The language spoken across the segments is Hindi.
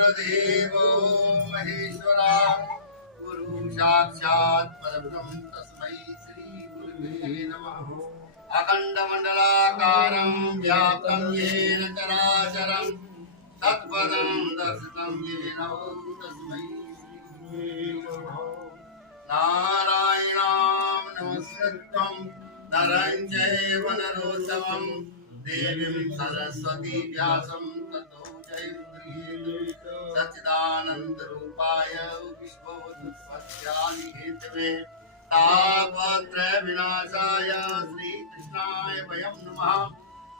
गुरुदेवो महेश्वरा गुरु साक्षात् परब्रह्म तस्मै श्री गुरुवे नमः। अखंड मंडलाकारं व्याप्तं येन चराचरं तत्पदं दर्शितं येन तस्मै श्री गुरुवे नमः। नारायणं नमस्कृत्यं नरं चैव नरोत्तमं देवीं सरस्वती व्यासं ततो जयमुदीरयेत्। सच्चिदानन्दरूपाय विश्वोत्पत्त्यादि हेतवे तापत्रय विनाशाय श्रीकृष्णाय वयं नमः।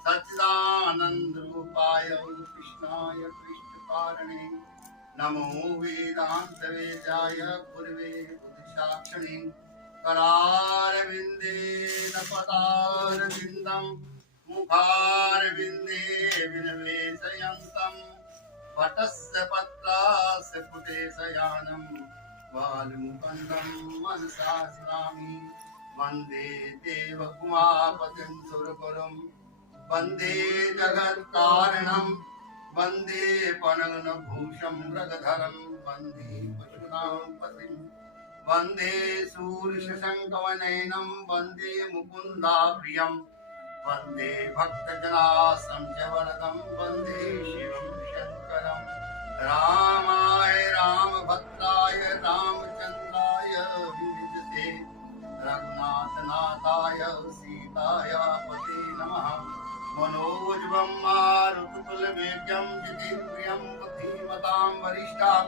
सच्चिदानन्दरूपाय कृष्णाय कृष्णकारणे नमो वेदान्तवेदाय गुरवे बुद्धिसाक्षिणे करारविन्देन पदारविन्दं मुखारविन्दे विनिवेशयन्तं वटस्य पत्रास्य पुटे शयानं बालमुकुन्दं मनसा स्मरामि। वन्दे देवकुमापतिं सुरगुरुं वन्दे जगत्कारणं वन्दे पनगनभूषं मृगधरं वन्दे पशूनां पतिं वन्दे शूर्षशङ्खवनयनं वन्दे मुकुन्दाप्रियं वन्दे भक्तजनासं च वरदं वन्दे शिवं शङ्करं। रामाय रामभद्राय रामचन्द्राय विविधते रघुनाथनाथाय सीताय पते नमः। मनोजवं मारुततुल्यवेगं जितेन्द्रियं बुद्धिमतां वरिष्ठं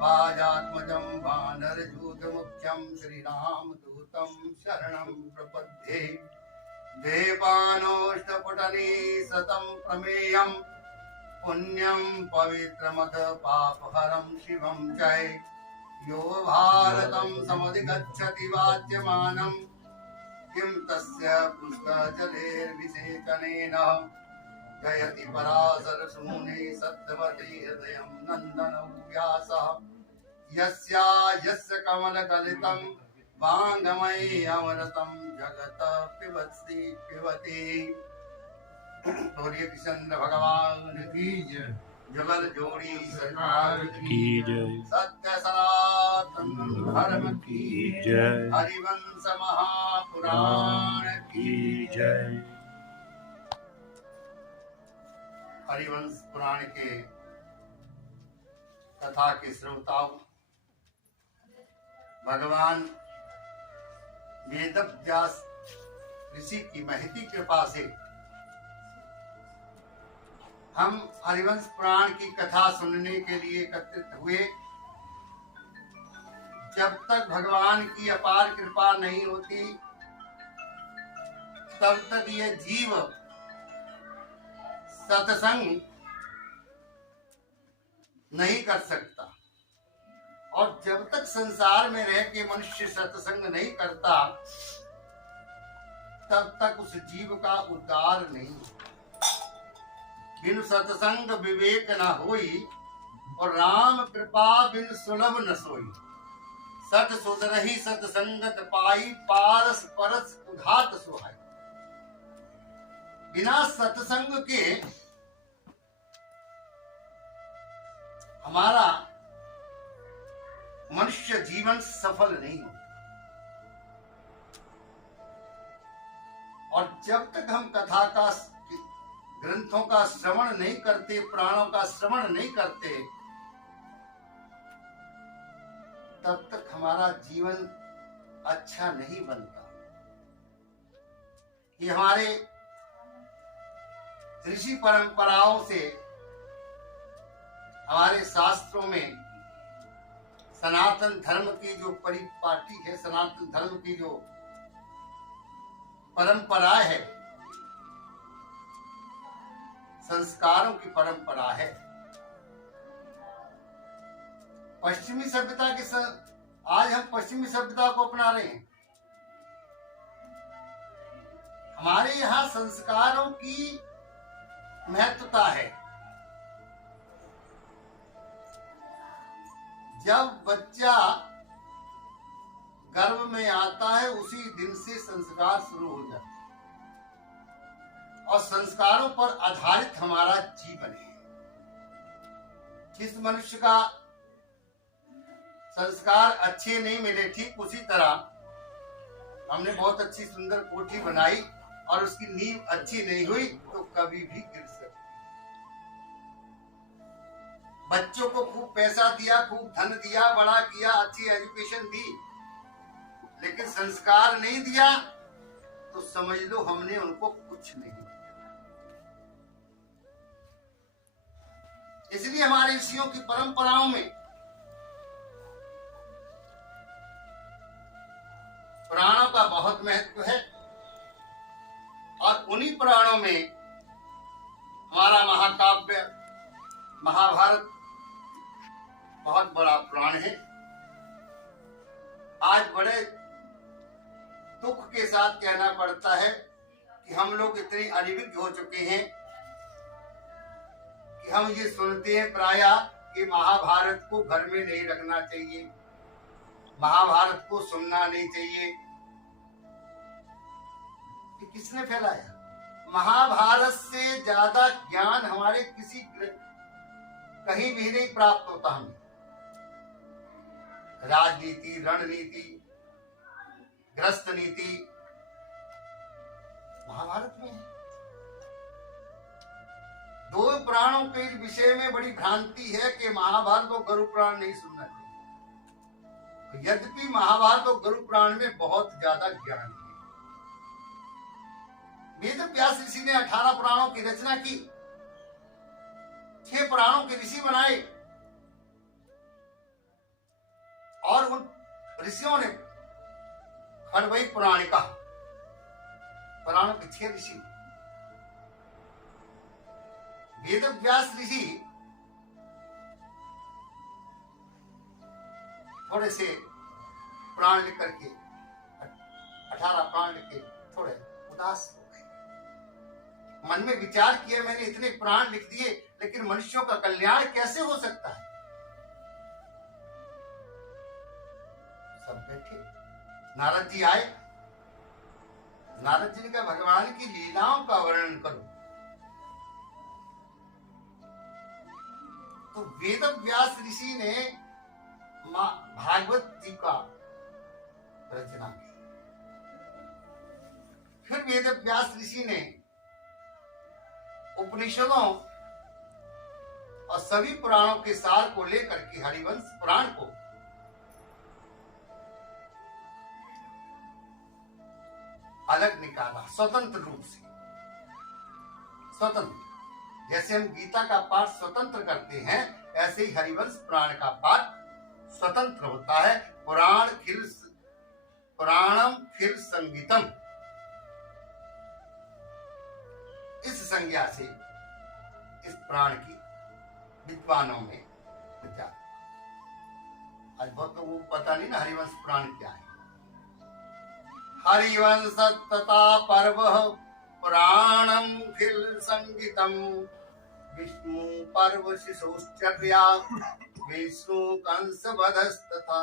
वाजात्मजं वानरयूथमुख्यं श्रीरामदूतं शरणं प्रपद्ये। देवानोष्टपुटने सतं प्रमेयं पुण्यं पवित्रमथ पापहरं शिवं जय। यो भारतं समधिगच्छति वाच्यमानं किं तस्य पुष्कजलेर्विसेचनेन जयति पराशरसूने सत्यवती हृदयं नन्दनौ व्यासः। यस्य कमलकलितं वाङ्मयि अमृतं जगत पिबति। सूर्यचंद्र भगवान की जय। जुगल जोड़ी सरकार की जय। सत्य सनातन धर्म की जय। हरिवंश महापुराण की जय। हरिवंश पुराण के कथा के श्रोताओं, भगवान वेदव्यास ऋषि की महती कृपा से हम हरिवंश पुराण की कथा सुनने के लिए एकत्रित हुए। जब तक भगवान की अपार कृपा नहीं होती तब तक ये जीव सत्संग नहीं कर सकता, और जब तक संसार में रह के मनुष्य सत्संग नहीं करता तब तक उस जीव का उद्धार नहीं। बिन सत्संग विवेक न होई और राम कृपा बिन सुलभ न सोई। सत सुधरहि सत्संगत पाई पारस परस उधात सुहाई। बिना सत्संग के हमारा मनुष्य जीवन सफल नहीं होता। और जब तक हम कथा का ग्रंथों का श्रवण नहीं करते, पुराणों का श्रवण नहीं करते, तब तक हमारा जीवन अच्छा नहीं बनता। ये हमारे ऋषि परंपराओं से, हमारे शास्त्रों में सनातन धर्म की जो परिपाटी है, सनातन धर्म की जो परंपरा है, संस्कारों की परंपरा है। पश्चिमी सभ्यता के आज हम पश्चिमी सभ्यता को अपना रहे हैं। हमारे यहाँ संस्कारों की महत्वता है। जब बच्चा गर्भ में आता है उसी दिन से संस्कार शुरू हो जाते हैं, और संस्कारों पर आधारित हमारा जीवन है। जिस मनुष्य का संस्कार अच्छे नहीं मिले, ठीक उसी तरह हमने बहुत अच्छी सुंदर कोठी बनाई और उसकी नींव अच्छी नहीं हुई तो कभी भी गिर सकती। बच्चों को खूब पैसा दिया, खूब धन दिया, बड़ा किया, अच्छी एजुकेशन दी, लेकिन संस्कार नहीं दिया तो समझ लो हमने उनको कुछ नहीं दिया। इसलिए हमारे ऋषियों की परंपराओं में पुराणों का बहुत महत्व है और उन्हीं पुराणों में हमारा महाकाव्य महाभारत बहुत बड़ा पुराण है। आज बड़े दुख के साथ कहना पड़ता है कि हम लोग इतने अनिविज्ञ हो चुके हैं कि हम ये सुनते हैं प्रायः कि महाभारत को घर में नहीं रखना चाहिए, महाभारत को सुनना नहीं चाहिए। कि किसने फैलाया? महाभारत से ज्यादा ज्ञान हमारे किसी कहीं भी नहीं प्राप्त होता। हमें राजनीति, रणनीति, ग्रस्त नीति महाभारत में है। दो पुराणों के विषय में बड़ी भ्रांति है कि महाभारत और गरुड़ पुराण नहीं सुनना चाहिए, यद्यपि महाभारत और गरुड़ पुराण में बहुत ज्यादा ज्ञान है। वेद व्यास ऋषि ने 18 पुराणों की रचना की, 6 पुराणों के ऋषि बनाए और उन ऋषियों ने खड़बई पुराणिका, पुराणों के 6 ऋषि। वेद व्यास ऋषि थोड़े से पुराण लिख करके 18 पुराण लिख के थोड़े उदास हो गए। मन में विचार किया, मैंने इतने पुराण लिख दिए लेकिन मनुष्यों का कल्याण कैसे हो सकता है? सब बैठे, नारद जी आए। नारद जी ने कहा भगवान की लीलाओं का वर्णन करो। तो वेद व्यास ऋषि ने भागवत जी का रचना की। फिर वेद व्यास ऋषि ने उपनिषदों और सभी पुराणों के सार को लेकर के हरिवंश पुराण को अलग निकाला, स्वतंत्र रूप से। स्वतंत्र, जैसे हम गीता का पाठ स्वतंत्र करते हैं, ऐसे ही हरिवंश पुराण का पाठ स्वतंत्र होता है। पुराणम खिल संगीतम, इस संज्ञा से इस पुराण की विद्वानों में विचार। आज बहुत लोगों को पता नहीं ना हरिवंश पुराण क्या है। हरिवंश तथा पर्व पुराणम खिल संगीतम, विष्णु पर्व शिशोश्चर्या विष्णु कंस वधस्तथा,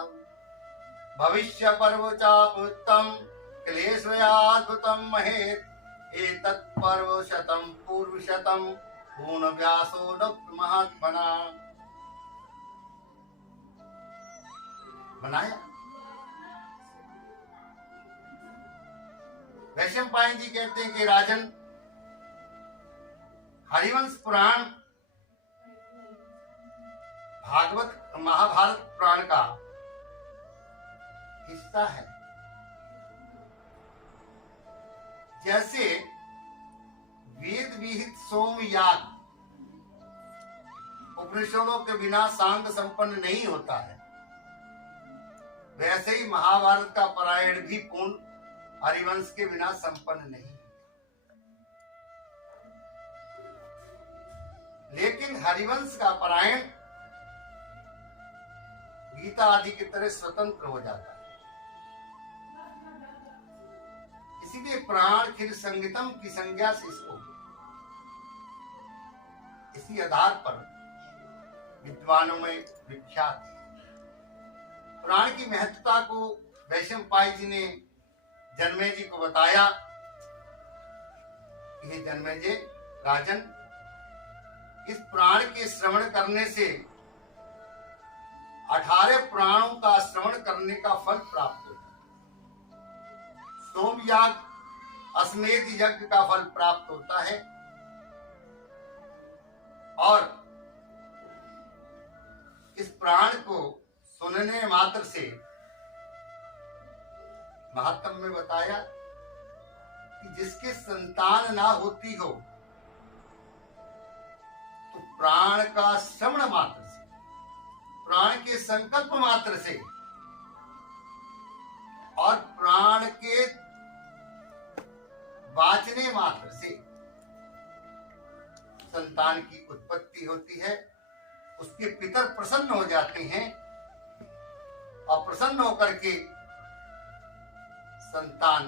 भविष्य पर्व चापुत्तम क्लेशयाद्भुतम महेत्, एतत् पर्व शतम पूर्व शतम पूर्ण व्यासो डॉक्टर महात्मना। बनाया। वैशंपायन जी कहते हैं कि राजन, हरिवंश पुराण भागवत महाभारत पुराण का हिस्सा है। जैसे वेद विहित सोम याग उपनिषदों के बिना सांग संपन्न नहीं होता है, वैसे ही महाभारत का पारायण भी पूर्ण हरिवंश के बिना संपन्न नहीं। लेकिन हरिवंश का पारायण गीता आदि की तरह स्वतंत्र हो जाता है। इसीलिए प्राण खिल संगीतम की संज्ञा से इसको इसी आधार पर विद्वानों में विख्यात है। पुराण की महत्वता को वैशंपायन जी ने जन्मे जी को बताया। ये जन्मे जी, राजन, इस पुराण के श्रवण करने से 18 पुराणों का श्रवण करने का फल प्राप्त होता है। सोमयाग अश्वमेध यज्ञ का फल प्राप्त होता है और इस प्राण को सुनने मात्र से महात्म में बताया कि जिसके संतान ना होती हो तो प्राण का श्रवण मात्र से, प्राण के संकल्प मात्र से और प्राण के वाचने मात्र से संतान की उत्पत्ति होती है। उसके पितर प्रसन्न हो जाते हैं और प्रसन्न होकर के संतान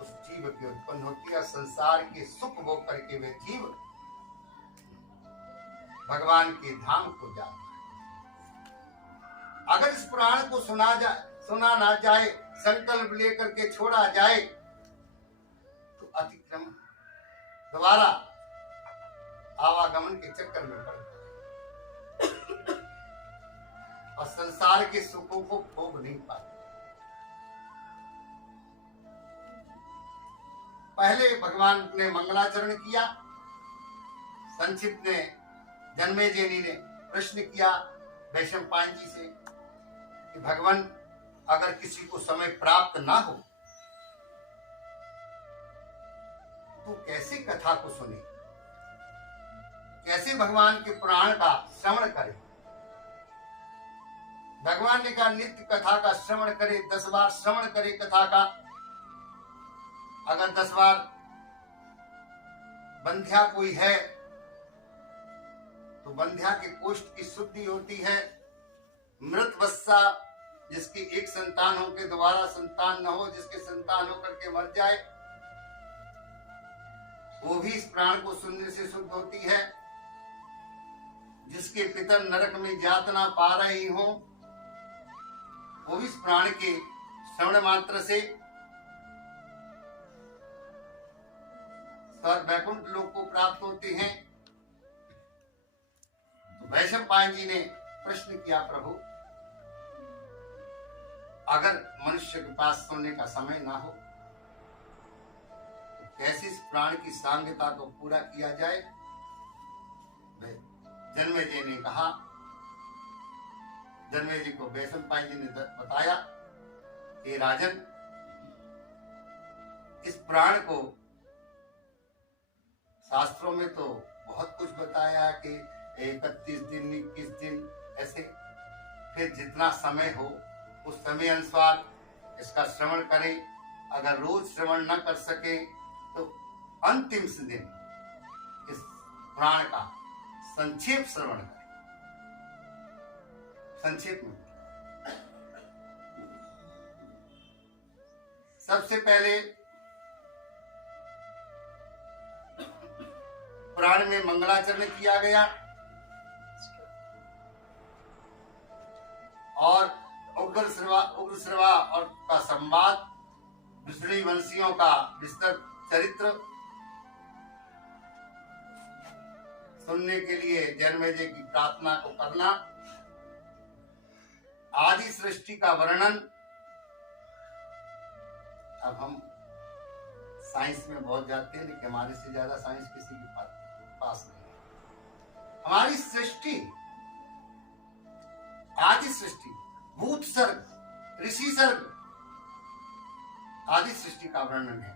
उस जीव की उत्पन्न होती है। संसार के सुख भोग करके वे जीव भगवान के धाम को जाता है। अगर इस प्राण को सुना ना जाए, संकल्प लेकर के छोड़ा जाए तो अतिक्रम दोबारा आवागमन के चक्कर में पड़ता है और संसार के सुखों को भोग नहीं पाता। पहले भगवान ने मंगलाचरण किया। संक्षिप्त ने जन्मेजयनी ने प्रश्न किया वैशंपायन जी से कि भगवान अगर किसी को समय प्राप्त ना हो तो कैसे कथा को सुने, कैसे भगवान के प्राण का श्रवण करे। भगवान ने कहा नित्य कथा का श्रवण करे, 10 बार श्रवण करे कथा का। अगर 10 बार बंध्या कोई है तो बंध्या के कोष्ठ की शुद्धि होती है। मृत वत्सा जिसकी एक संतान हो के दोबारा संतान न हो, जिसके संतान होकर के मर जाए, वो भी इस प्राण को सुनने से शुद्ध होती है। जिसके पितर नरक में यातना पा रही हो वो भी इस प्राण के श्रवण मात्र से स्वर्ग वैकुंठ लोक को प्राप्त होते हैं। तो वैशंपायन जी ने प्रश्न किया प्रभु अगर मनुष्य के पास सुनने का समय ना हो तो कैसे इस प्राण की सांगता को पूरा किया जाए। जन्मेजय ने कहा, जन्मेजय को वैशंपायन जी ने बताया कि राजन इस प्राण को शास्त्रों में तो बहुत कुछ बताया कि 31 दिन 21 दिन ऐसे, फिर जितना समय हो उस समय अनुसार इसका श्रवण करें। अगर रोज श्रवण न कर सके तो अंतिम दिन इस प्राण का संक्षेप श्रवण करें। संक्षेप में सबसे पहले प्राण में मंगलाचरण किया गया और उग्र श्रवा और का संवाद, विष्णु वंशियों का विस्तृत चरित्र सुनने के लिए जन्मेजय की प्रार्थना को करना, आदि सृष्टि का वर्णन। अब हम साइंस में बहुत जाते हैं लेकिन हमारे से ज्यादा साइंस किसी के पास नहीं है। हमारी सृष्टि, आदि सृष्टि, भूत सर्ग, ऋषि सर्ग, आदि सृष्टि का वर्णन है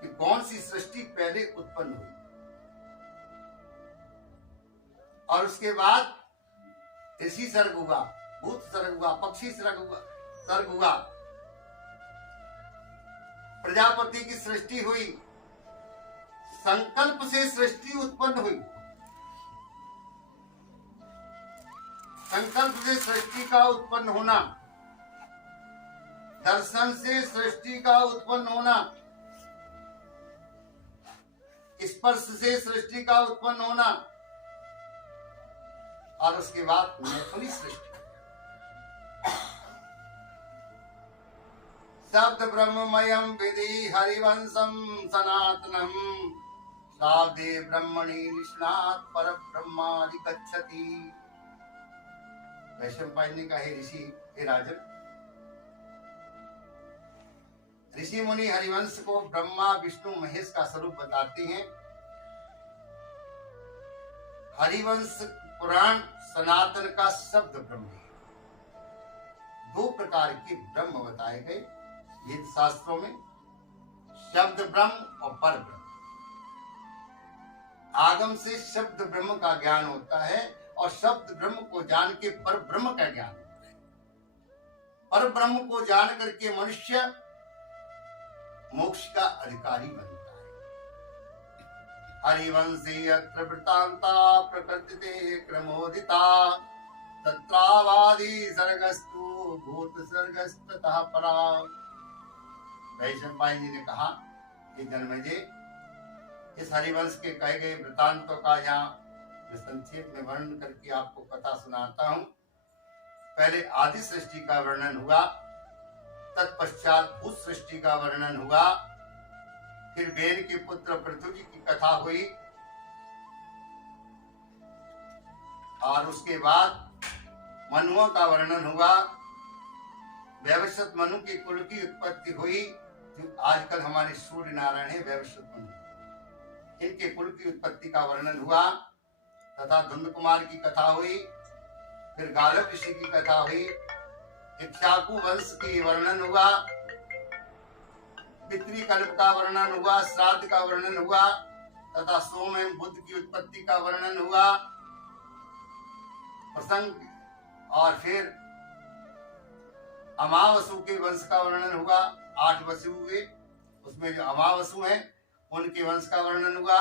कि कौन सी सृष्टि पहले उत्पन्न हुई और उसके बाद ऋषि सर्ग हुआ, भूत सर्ग हुआ, पक्षी सर्ग हुआ, प्रजापति की सृष्टि हुई, संकल्प से सृष्टि उत्पन्न हुई। संकल्प से सृष्टि का उत्पन्न होना, दर्शन से सृष्टि का उत्पन्न होना, स्पर्श से सृष्टि का उत्पन्न होना और उसके बाद मैथुनी सृष्टि। शब्द ब्रह्ममयम विधि हरिवंशम सनातनम शाब्दे ब्रह्मणि निष्णात पर ब्रह्मादि गच्छति। वैशंपायन ने कहा, हे ऋषि, हे राजन, ऋषि मुनि हरिवंश को ब्रह्मा विष्णु महेश का स्वरूप बताते हैं। हरिवंश पुराण सनातन का शब्द ब्रह्म है। दो प्रकार के ब्रह्म बताए गए वेद शास्त्रों में, शब्द ब्रह्म और पर ब्रह्म। आगम से शब्द ब्रह्म का ज्ञान होता है और शब्द ब्रह्म को जान के पर ब्रह्म का ज्ञान होता है। पर ब्रह्म को जान करके मनुष्य मोक्ष का अधिकारी बनता है। हरिवंशी अत्र वृत्तान्ता प्रकृतिते क्रमोदिता तत्रावादि सर्गस्तु भूत सर्गस्ततः परा। वैशंपायन जी ने कहा, ये जन्मेजय, इस हरिवंश के कहे गए वृत्तांतों का यहाँ संक्षेप में वर्णन करके आपको कथा सुनाता हूँ। पहले आदि सृष्टि का वर्णन हुआ, तत्पश्चात भूत सृष्टि का वर्णन हुआ, फिर वेद के पुत्र पृथ्वी जी की कथा हुई, और उसके बाद मनुओं का वर्णन हुआ। वैवस्वत मनु के कुल की उत्पत्ति हुई, जो आजकल हमारे सूर्य नारायण है वैवस्वत मनु, इनके कुल की उत्पत्ति का वर्णन हुआ, तथा धुंध कुमार की कथा हुई, फिर गालव ऋषि की कथा हुई, इक्ष्वाकु वंश की वर्णन हुआ, पितृकल्प का वर्णन हुआ, श्राद्ध का वर्णन हुआ, तथा सोम एवं बुद्ध की उत्पत्ति का वर्णन हुआ प्रसंग, और फिर अमावसु के वंश का वर्णन हुआ। 8 वसु हुए, उसमें जो अमावसु हैं उनके वंश का वर्णन हुआ,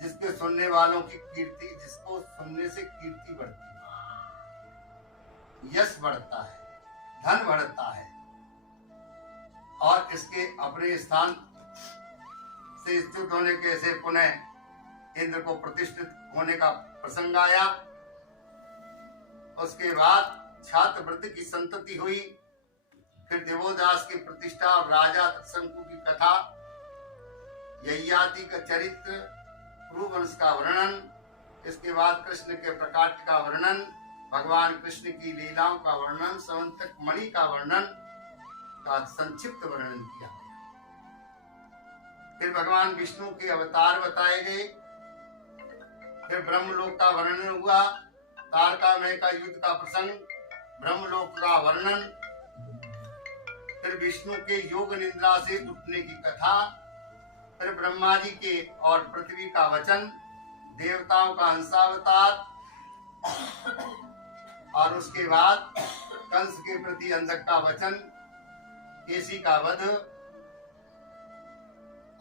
जिसके सुनने वालों की कीर्ति, जिसको सुनने से कीर्ति बढ़ती है, यश बढ़ता है, धन बढ़ता है, और इसके अपने स्थान से स्थित होने के से पुनः इंद्र को प्रतिष्ठित होने का प्रसंग आया। उसके बाद छात्रवृत्ति की संतति हुई, फिर देवोदास की प्रतिष्ठा और राजा तत्शंकु की कथा, ययाति का चरित्र, पुरुवंश का वर्णन, इसके बाद कृष्ण के प्रकाट्य का वर्णन, भगवान कृष्ण की लीलाओं का वर्णन, समंतक मणि का वर्णन का संक्षिप्त वर्णन किया गया। फिर भगवान विष्णु के अवतार बताए गए, फिर ब्रह्मलोक का वर्णन हुआ, तारकामय का युद्ध का प्रसंग, ब्रह्मलोक का वर्णन, फिर विष्णु के योग निद्रा से उठने की कथा, फिर ब्रह्मा जी के और पृथ्वी का वचन, देवताओं का अंशावतार, और उसके बाद कंस के प्रति अंधक का वचन, केसी का वध,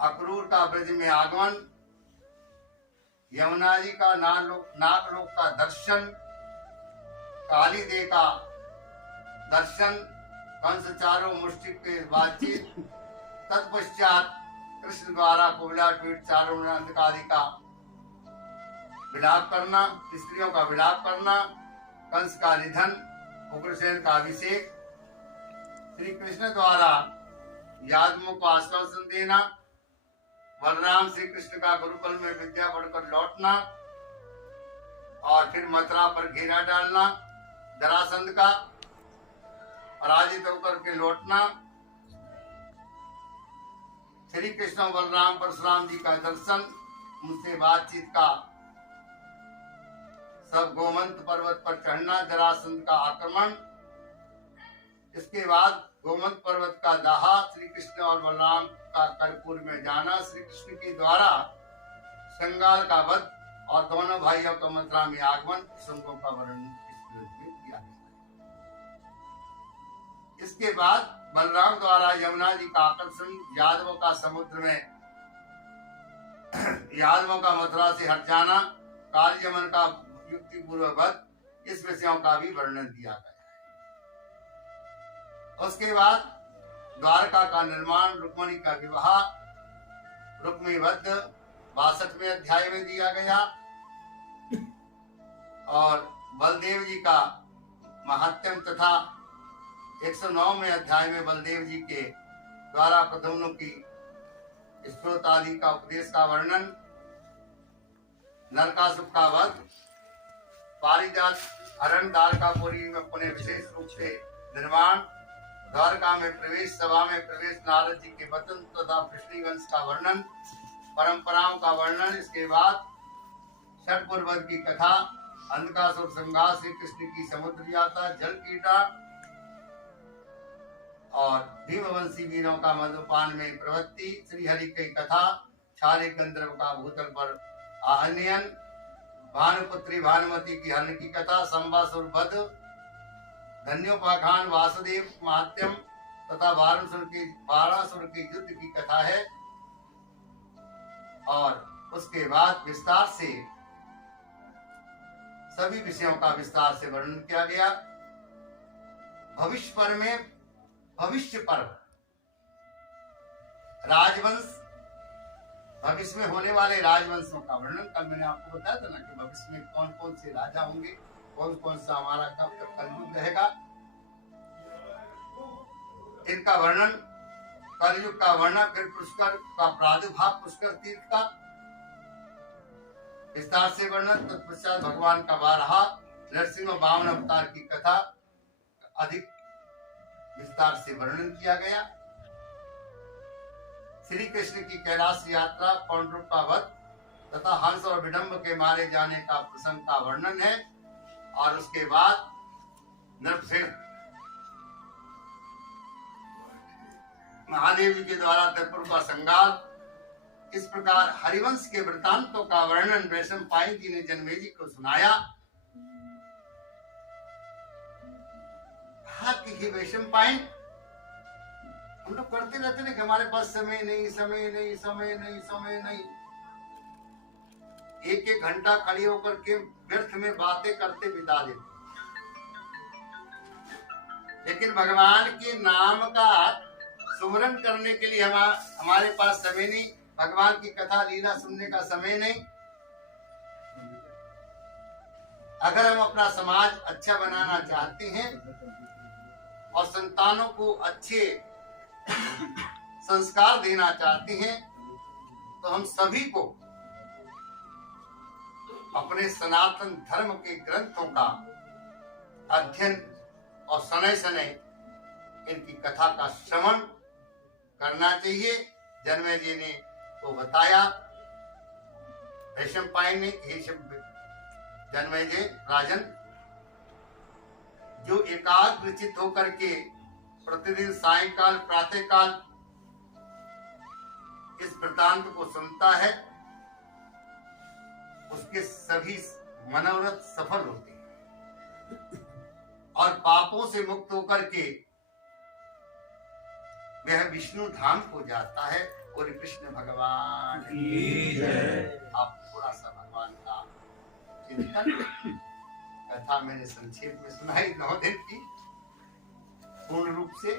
अक्रूर का ब्रज में आगमन, यमुना जी का नागलोक का दर्शन, काली देव का दर्शन, कंस चारों मुष्टिक के बातचीत, तत्पश्चात कृष्ण द्वारा कुबला पीठ चारों आदि का विलाप करना, स्त्रियों का विलाप करना, कंस का निधन, उग्रसेन का अभिषेक, श्री कृष्ण द्वारा यादवों को आश्वासन देना, बलराम श्री कृष्ण का गुरुकुल में विद्या पढ़कर लौटना, और फिर मथुरा पर घेरा डालना जरासंध का, पराजित होकर के लौटना, श्री कृष्ण बलराम परशुराम जी का दर्शन, उनसे बातचीत का, सब गोमंत पर्वत पर चढ़ना, जरासंध का आक्रमण, इसके बाद गोमंत पर्वत का दाहा, श्री कृष्ण और बलराम का कर्पूर में जाना, श्री कृष्ण के द्वारा संगाल का वध, और दोनों भाइयों का मथुरा में आगमन, प्रसंगों का वर्णन इस ग्रंथ में किया गया है। इसके बाद बलराम द्वारा यमुना जी का आकर्षण, यादवों का समुद्र में यादवों का मथुरा से हट जाना, कालयमन का युक्ति पूर्वक वध, इस विषयों का भी वर्णन दिया गया है। उसके बाद द्वारका का निर्माण, रुक्मणी का विवाह, रुक्मी वध 62वें अध्याय में दिया गया, और बलदेव जी का महात्म्य तथा 109वें अध्याय में बलदेव जी के द्वारा प्रद्युम्न की स्त्रोत आदि का उपदेश का वर्णन, नरकासुर का वध, पारिजात अरण द्वारकापुरी में पुनः विशेष रूप से निर्माण, द्वारका में प्रवेश, सभा में प्रवेश, नारद जी के वचन तथा कृष्णवंश का वर्णन, परंपराओं का वर्णन। इसके बाद छठ पूर्वज की कथा, अंधकासुर संघार से कृष्ण की समुद्र यात्रा, जल कीटा और भीमवंशी वीरों का मधुपान में प्रवृत्ति, श्री हरि की कथा, क्षारे गंधर्व का भूतल पर आह्नियन, भानुपुत्री भानुमति की हरण की कथा, संबासुर वध, धन्योपाखान वासुदेव महात्यम तथा बारासुर के युद्ध की कथा है। और उसके बाद विस्तार से सभी विषयों का विस्तार से वर्णन किया गया। भविष्य पर्व में भविष्य पर्व, राजवंश, भविष्य में होने वाले राजवंशों का वर्णन। कल मैंने आपको बताया था ना कि भविष्य में कौन कौन से राजा होंगे, कौन कौन सा हमारा कब तक कलयुग रहेगा, इनका वर्णन, कलयुग का वर्णन, फिर पुष्कर का प्रादुर्भाव, पुष्कर तीर्थ का विस्तार से वर्णन, तत्पश्चात भगवान का बारहा नरसिंह वामन अवतार की कथा अधिक विस्तार से वर्णन किया गया। श्री कृष्ण की कैलाश यात्रा, पौंड्रुक का वध तथा हंस और विडंब के मारे जाने का प्रसंग का वर्णन है। और उसके बाद नरसिंह महादेव जी के द्वारा त्रिपुर का संगार। इस प्रकार हरिवंश के वृतांतों का वर्णन वैशंपायन जी ने जन्मेजय को सुनाया। कि वैशंपायन, हम लोग करते रहते हैं कि हमारे पास समय नहीं, समय नहीं, समय नहीं, समय नहीं, एक एक घंटा खड़ी होकर के व्यर्थ में बातें करते बिता देते। लेकिन भगवान के नाम का सुमरन करने के लिए हमारे पास समय नहीं, भगवान की कथा लीला सुनने का समय नहीं। अगर हम अपना समाज अच्छा बनाना चाहते हैं और संतानों को अच्छे संस्कार देना चाहते हैं, तो हम सभी को अपने सनातन धर्म के ग्रंथों का अध्ययन और समय समय इनकी कथा का श्रवण करना चाहिए। जन्मेजय ने तो बताया, वैशंपायन ने, हे जन्मेजय राजन, जो एकाग्रचित होकर के प्रतिदिन सायंकाल प्रातःकाल इस वृतांत को सुनता है, उसके सभी मनोरथ सफल होते हैं और पापों से मुक्त होकर के वह विष्णु धाम को जाता है। और कृष्ण भगवान की जय। आप थोड़ा सा भगवान का चिंतन, कथा मैंने संक्षेप में सुनाई 9 दिन की, पूर्ण रूप से